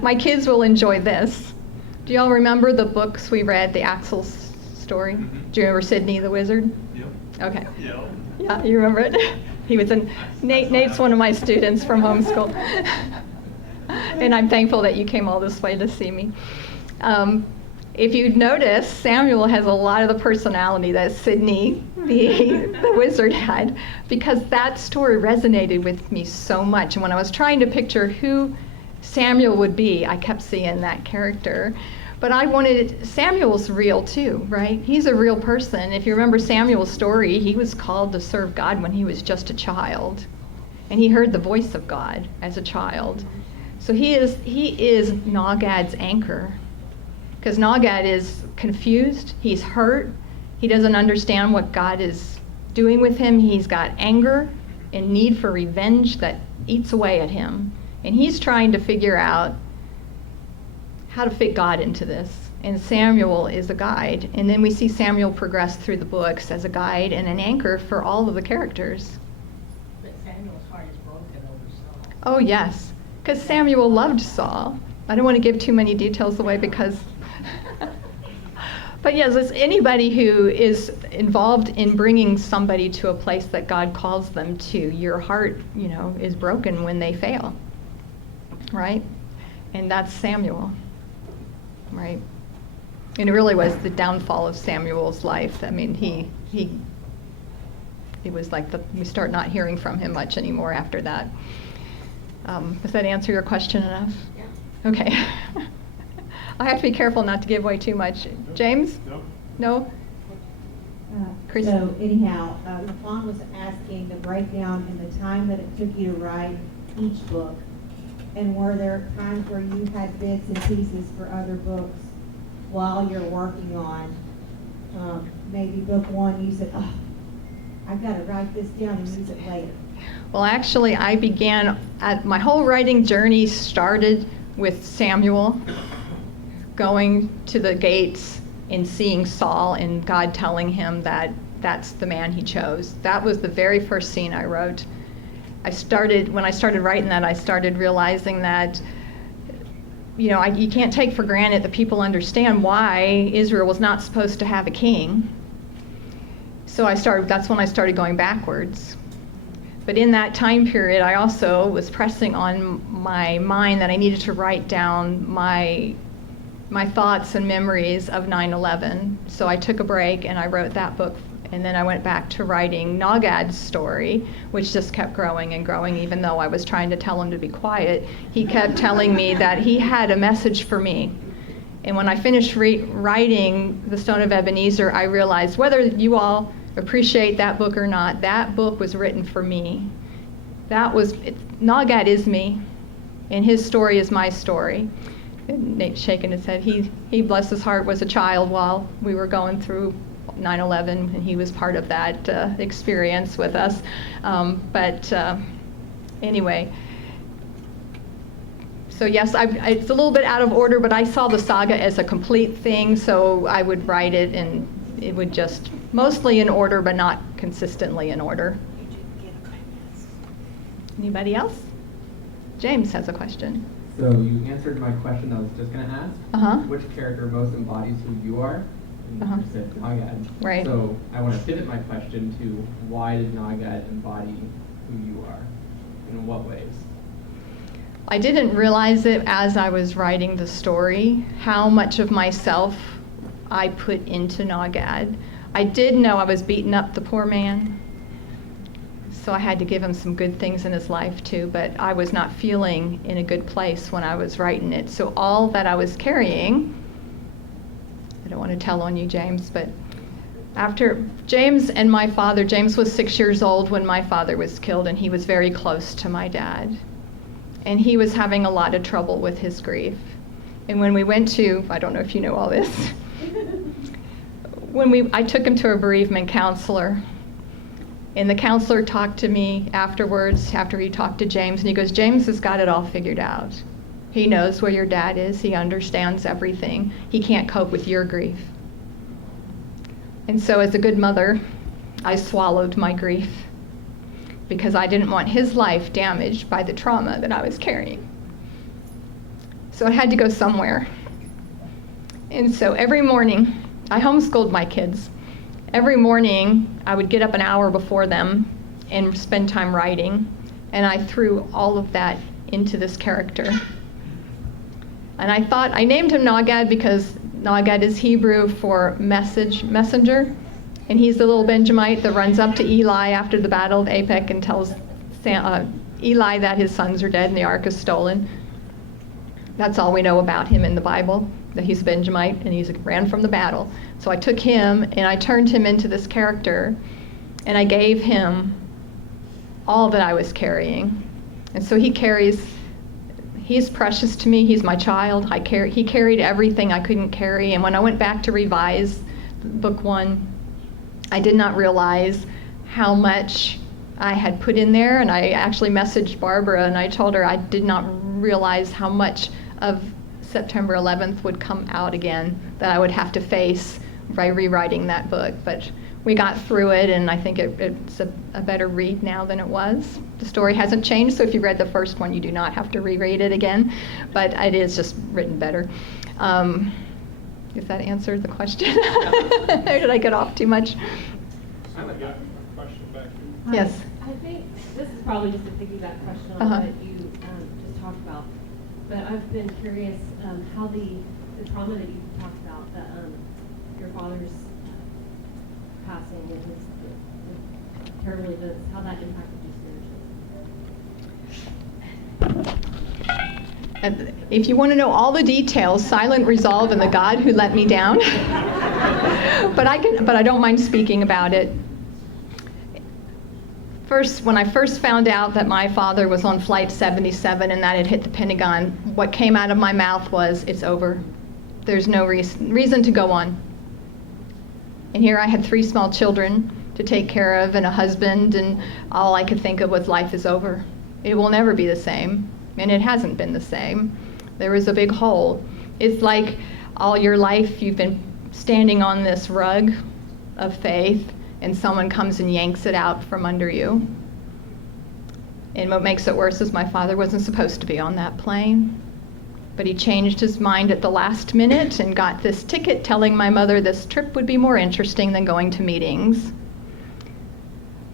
My kids will enjoy this. Do y'all remember the books we read, the Axel story? Do you remember Sidney the Wizard? Yep. Okay. Yep. Yeah, you remember it? He was in, Nate's one of my students from homeschool. And I'm thankful that you came all this way to see me. If you'd notice, Samuel has a lot of the personality that Sidney, the wizard, had, because that story resonated with me so much. And when I was trying to picture who Samuel would be, I kept seeing that character. But Samuel's real too, right? He's a real person. If you remember Samuel's story, he was called to serve God when he was just a child. And he heard the voice of God as a child. So he is Nagad's anchor. Because Nagad is confused, he's hurt, he doesn't understand what God is doing with him. He's got anger and need for revenge that eats away at him. And he's trying to figure out how to fit God into this. and Samuel is a guide. And then we see Samuel progress through the books as a guide and an anchor for all of the characters. But Samuel's heart is broken over Saul. Oh, yes, because Samuel loved Saul. I don't want to give too many details away because... But yes, it's anybody who is involved in bringing somebody to a place that God calls them to. Your heart, is broken when they fail, right? And that's Samuel, right? And it really was the downfall of Samuel's life. I mean, it was like we start not hearing from him much anymore after that. Does that answer your question enough? Yeah. Okay. I have to be careful not to give away too much. James? No? Chris? So anyhow, Lafon was asking the breakdown in the time that it took you to write each book. And were there times where you had bits and pieces for other books while you're working on maybe book one, you said, oh, I've got to write this down and use it later? Well, actually, my whole writing journey started with Samuel going to the gates and seeing Saul and God telling him that that's the man he chose. That was the very first scene I wrote. When I started writing that, I started realizing that, you can't take for granted that people understand why Israel was not supposed to have a king. So that's when I started going backwards. But in that time period, I also was pressing on my mind that I needed to write down my thoughts and memories of 9/11. So I took a break and I wrote that book, and then I went back to writing Nagad's story, which just kept growing and growing. Even though I was trying to tell him to be quiet, he kept telling me that he had a message for me. And when I finished writing The Stone of Ebenezer, I realized, whether you all appreciate that book or not, that book was written for me. Nagad is me, and his story is my story. And Nate's shaking his head. He, bless his heart, was a child while we were going through 9/11, and he was part of that experience with us. Anyway, so yes, it's a little bit out of order, but I saw the saga as a complete thing, so I would write it, and it would just mostly in order, but not consistently in order. Anybody else? James has a question. So you answered my question I was just going to ask. Uh-huh. Which character most embodies who you are? And Uh-huh. you said Nagad. Right. So I want to pivot my question to why did Nagad embody who you are? In what ways? I didn't realize it as I was writing the story, how much of myself I put into Nagad. I did know I was beating up the poor man, so I had to give him some good things in his life too, but I was not feeling in a good place when I was writing it. So all that I was carrying, I don't want to tell on you, James, but after James and my father, James was 6 years old when my father was killed, and he was very close to my dad. And he was having a lot of trouble with his grief. And when we went to, I don't know if you know all this, I took him to a bereavement counselor, and the counselor talked to me afterwards, after he talked to James, and he goes, James has got it all figured out. He knows where your dad is. He understands everything. He can't cope with your grief. And so as a good mother, I swallowed my grief because I didn't want his life damaged by the trauma that I was carrying. So I had to go somewhere. And so every morning, I homeschooled my kids. Every morning, I would get up an hour before them and spend time writing, and I threw all of that into this character. And I named him Nagad because Nagad is Hebrew for messenger, and he's the little Benjamite that runs up to Eli after the Battle of Apec and tells Eli that his sons are dead and the ark is stolen. That's all we know about him in the Bible, that he's a Benjamite and he ran from the battle. So I took him and I turned him into this character, and I gave him all that I was carrying. And so he's precious to me. He's my child. He carried everything I couldn't carry. And when I went back to revise book one, I did not realize how much I had put in there. And I actually messaged Barbara and I told her I did not realize how much of September 11th would come out again that I would have to face by rewriting that book. But we got through it, and I think it's a better read now than it was. The story hasn't changed, so if you read the first one, you do not have to reread it again, but it is just written better. If that answered the question. Or did I get off too much? I got a question back here. Yes. I think this is probably just a piggyback question on Uh-huh. what you just talked about. But I've been curious how the trauma that you talked about, that your father's passing and the terrible events, how that impacted you spiritually. And if you want to know all the details, Silent Resolve and the God Who Let Me Down. But I don't mind speaking about it. First, when I first found out that my father was on Flight 77 and that had hit the Pentagon, what came out of my mouth was, "It's over. There's no reason to go on." And here I had 3 small children to take care of and a husband, and all I could think of was life is over. It will never be the same. And it hasn't been the same. There was a big hole. It's like all your life you've been standing on this rug of faith, and someone comes and yanks it out from under you. And what makes it worse is my father wasn't supposed to be on that plane, but he changed his mind at the last minute and got this ticket telling my mother this trip would be more interesting than going to meetings.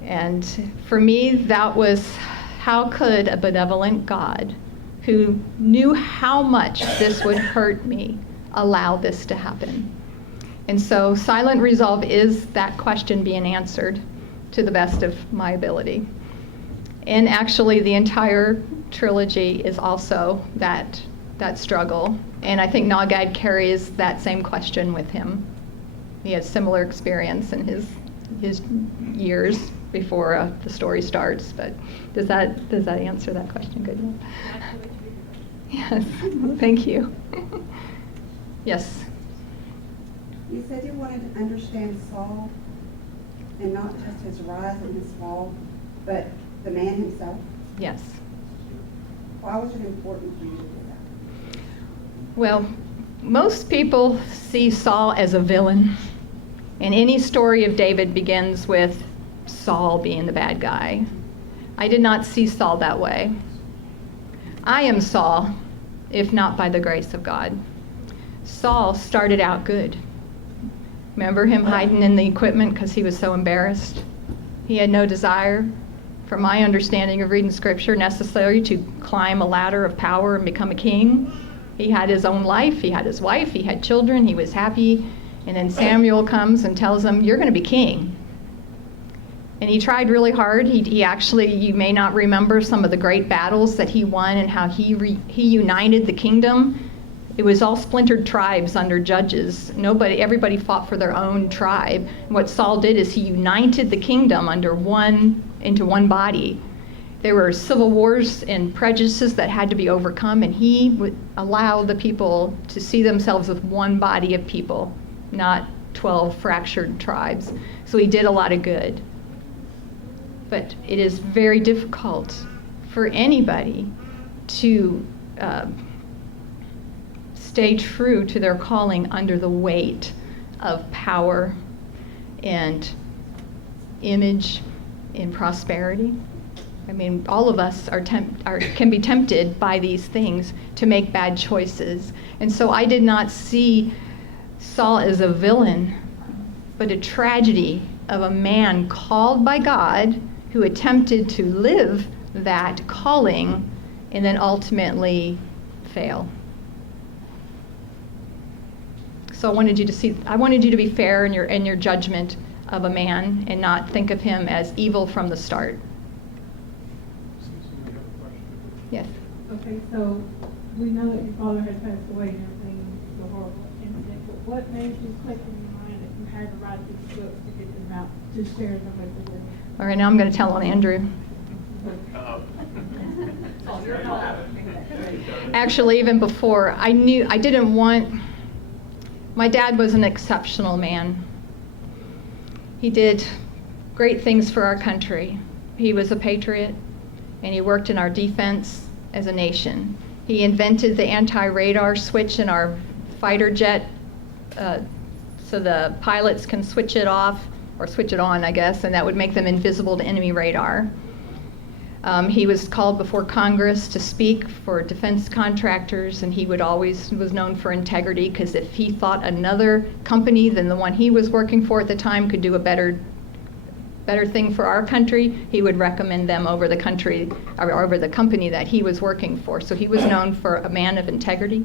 And for me, that was, how could a benevolent God who knew how much this would hurt me allow this to happen? And so Silent Resolve is that question being answered to the best of my ability. And actually the entire trilogy is also that struggle. And I think Nagad carries that same question with him. He has similar experience in his years before the story starts. But does that answer that question good enough? Yes, thank you. Yes. You said you wanted to understand Saul, and not just his rise and his fall, but the man himself. Yes. Why was it important for you to do that? Well, most people see Saul as a villain, and any story of David begins with Saul being the bad guy. I did not see Saul that way. I am Saul, if not by the grace of God. Saul started out good. Remember him hiding in the equipment because he was so embarrassed? He had no desire, from my understanding of reading scripture, necessary to climb a ladder of power and become a king. He had his own life, he had his wife, he had children, he was happy. And then Samuel comes and tells him, "You're going to be king." And he tried really hard. He actually, you may not remember some of the great battles that he won and how he united the kingdom. It was all splintered tribes under judges. Everybody fought for their own tribe. And what Saul did is he united the kingdom into one body. There were civil wars and prejudices that had to be overcome, and he would allow the people to see themselves as one body of people, not 12 fractured tribes. So he did a lot of good. But it is very difficult for anybody to stay true to their calling under the weight of power and image and prosperity. I mean, all of us can be tempted by these things to make bad choices. And so I did not see Saul as a villain, but a tragedy of a man called by God who attempted to live that calling and then ultimately fail. So I wanted you to be fair in your judgment of a man and not think of him as evil from the start. Yes. Okay, so we know that your father had passed away and everything, the horrible incident, but what made you click in your mind that you had to write these books to get them out, to share them with the world? All right, now I'm going to tell on Andrew. Actually, even before, my dad was an exceptional man. He did great things for our country. He was a patriot, and he worked in our defense as a nation. He invented the anti-radar switch in our fighter jet so the pilots can switch it off, or switch it on, I guess, and that would make them invisible to enemy radar. He was called before Congress to speak for defense contractors, and he was known for integrity, because if he thought another company than the one he was working for at the time could do a better thing for our country, he would recommend them over the country, or over the company that he was working for. So he was known for a man of integrity.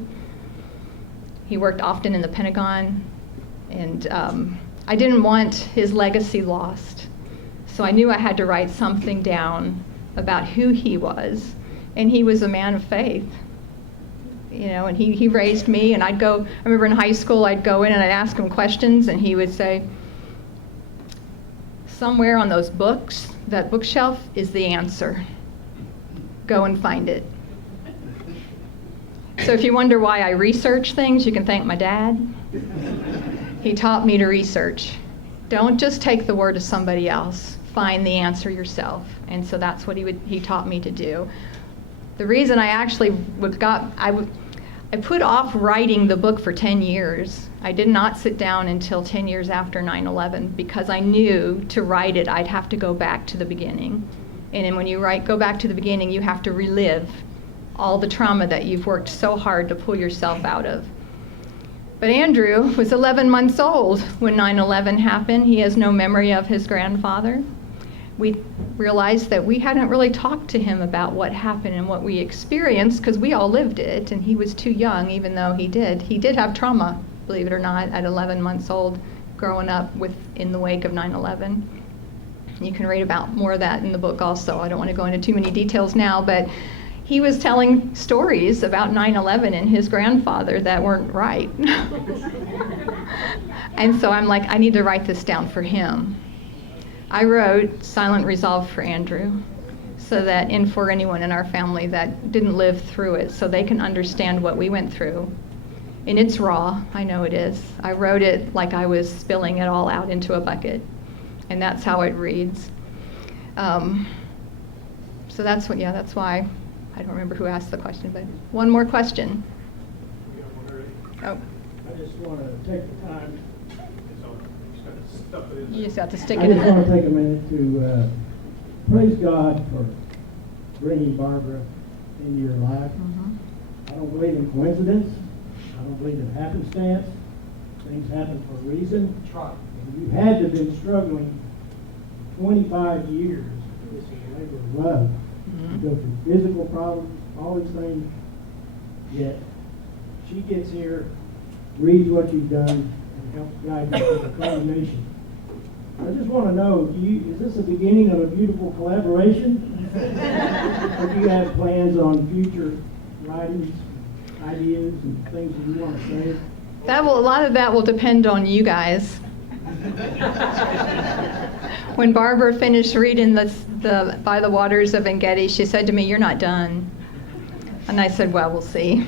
He worked often in the Pentagon, and I didn't want his legacy lost. So I knew I had to write something down about who he was, and he was a man of faith. You know, and he raised me, and I remember in high school, I'd go in and I'd ask him questions, and he would say, somewhere on those books, that bookshelf is the answer. Go and find it. So if you wonder why I research things, you can thank my dad. He taught me to research. Don't just take the word of somebody else. Find the answer yourself. And so that's what he taught me to do. The reason I actually I put off writing the book for 10 years. I did not sit down until 10 years after 9/11, because I knew to write it, I'd have to go back to the beginning. And then when you go back to the beginning, you have to relive all the trauma that you've worked so hard to pull yourself out of. But Andrew was 11 months old when 9/11 happened. He has no memory of his grandfather. We realized that we hadn't really talked to him about what happened and what we experienced, because we all lived it, and he was too young, even though he did. He did have trauma, believe it or not, at 11 months old, growing up in the wake of 9/11. You can read about more of that in the book also. I don't want to go into too many details now, but he was telling stories about 9/11 and his grandfather that weren't right. And so I'm like, I need to write this down for him. I wrote Silent Resolve for Andrew, and for anyone in our family that didn't live through it, so they can understand what we went through. And it's raw, I know it is. I wrote it like I was spilling it all out into a bucket, and that's how it reads. So that's why. I don't remember who asked the question, but one more question. Oh. I just want to take the time. You just have to stick I it just in. want to take a minute to praise God for bringing Barbara into your life. Mm-hmm. I don't believe in coincidence. I don't believe in happenstance. Things happen for a reason. And you had to have been struggling 25 years with this labor of love. You go through physical problems, all these things, yet she gets here, reads what you've done, and helps guide you to the culmination. I just want to know, is this the beginning of a beautiful collaboration? Or do you have plans on future writings, ideas, and things that you want to say? A lot of that will depend on you guys. When Barbara finished reading the By the Waters of Engedi, she said to me, "You're not done." And I said, "Well, we'll see."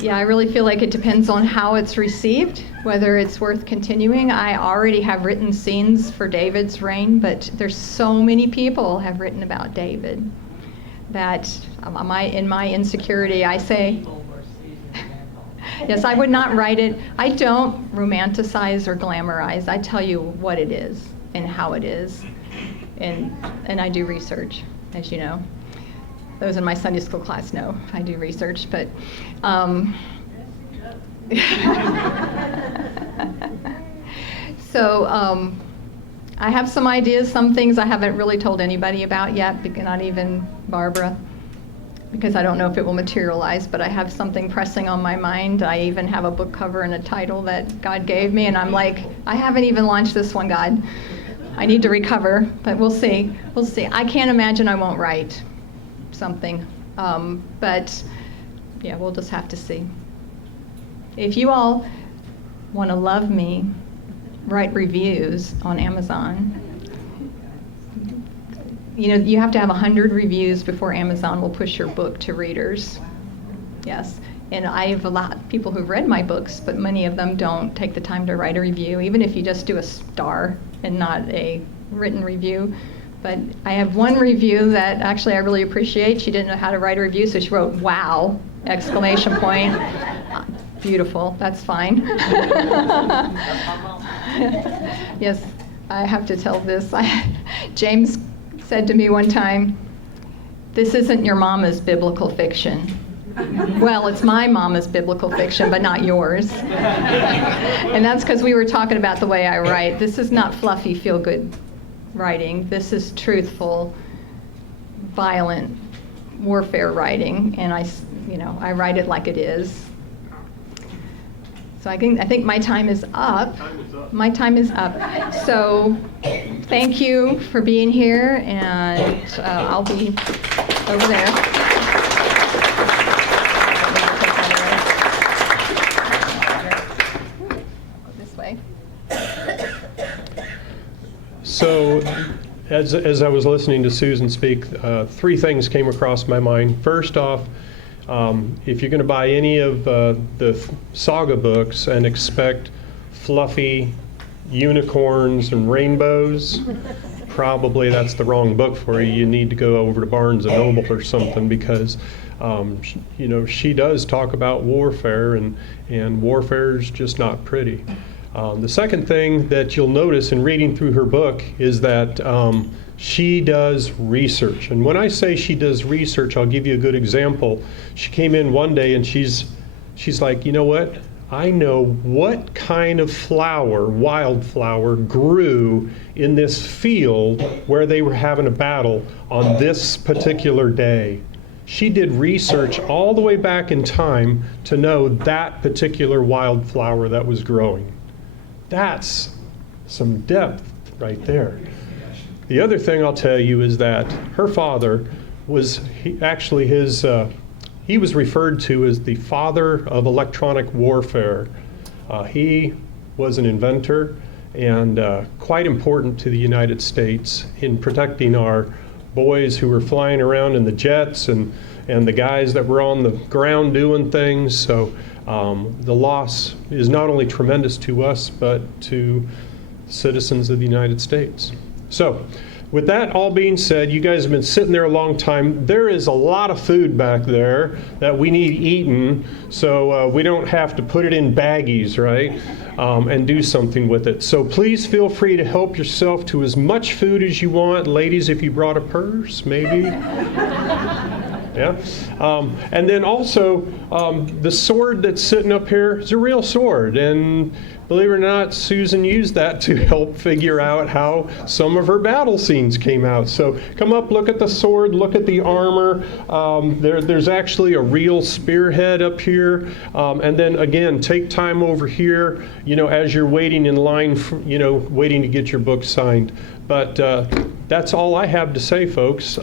Yeah, I really feel like it depends on how it's received, whether it's worth continuing. I already have written scenes for David's reign, but there's so many people have written about David that in my insecurity, I say, yes, I would not write it. I don't romanticize or glamorize. I tell you what it is and how it is. And I do research, as you know. Those in my Sunday school class know I do research, but so I have some ideas, some things I haven't really told anybody about yet, not even Barbara, because I don't know if it will materialize, but I have something pressing on my mind. I even have a book cover and a title that God gave me, and I'm like, I haven't even launched this one, God. I need to recover, but we'll see. We'll see. I can't imagine I won't write something, but yeah, we'll just have to see. If you all want to love me, write reviews on Amazon. You know, you have to have 100 reviews before Amazon will push your book to readers. Yes, and I have a lot of people who've read my books, but many of them don't take the time to write a review. Even if you just do a star and not a written review, But I have one review that actually I really appreciate. She didn't know how to write a review, so she wrote, "Wow!" exclamation point. Beautiful, that's fine. Yes, I have to tell this. James said to me one time, "This isn't your mama's biblical fiction." Well, it's my mama's biblical fiction, but not yours. And that's because we were talking about the way I write. This is not fluffy, feel-good writing. This is truthful, violent warfare writing, and I write it like it is. So I think my time is up. My time is up. So thank you for being here, and I'll be over there. This way. So, as I was listening to Susan speak, 3 things came across my mind. First off, if you're going to buy any of the saga books and expect fluffy unicorns and rainbows, probably that's the wrong book for you. You need to go over to Barnes & Noble or something, because she does talk about warfare, and warfare is just not pretty. The second thing that you'll notice in reading through her book is that she does research. And when I say she does research, I'll give you a good example. She came in one day and she's like, "You know what? I know what kind of flower, wildflower, grew in this field where they were having a battle on this particular day." She did research all the way back in time to know that particular wildflower that was growing. That's some depth right there. The other thing I'll tell you is that her father was he was referred to as the father of electronic warfare. He was an inventor and quite important to the United States in protecting our boys who were flying around in the jets and the guys that were on the ground doing things. So the loss is not only tremendous to us, but to citizens of the United States. So, with that all being said, you guys have been sitting there a long time. There is a lot of food back there that we need eaten, so we don't have to put it in baggies, right? And do something with it. So please feel free to help yourself to as much food as you want. Ladies, if you brought a purse, maybe. Yeah. And then also, the sword that's sitting up here is a real sword. And believe it or not, Susan used that to help figure out how some of her battle scenes came out. So come up, look at the sword, look at the armor. There's actually a real spearhead up here. And then again, take time over here, as you're waiting in line, waiting to get your book signed. But that's all I have to say, folks.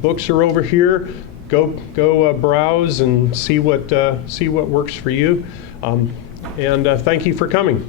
Books are over here. Go browse and see what works for you. And thank you for coming.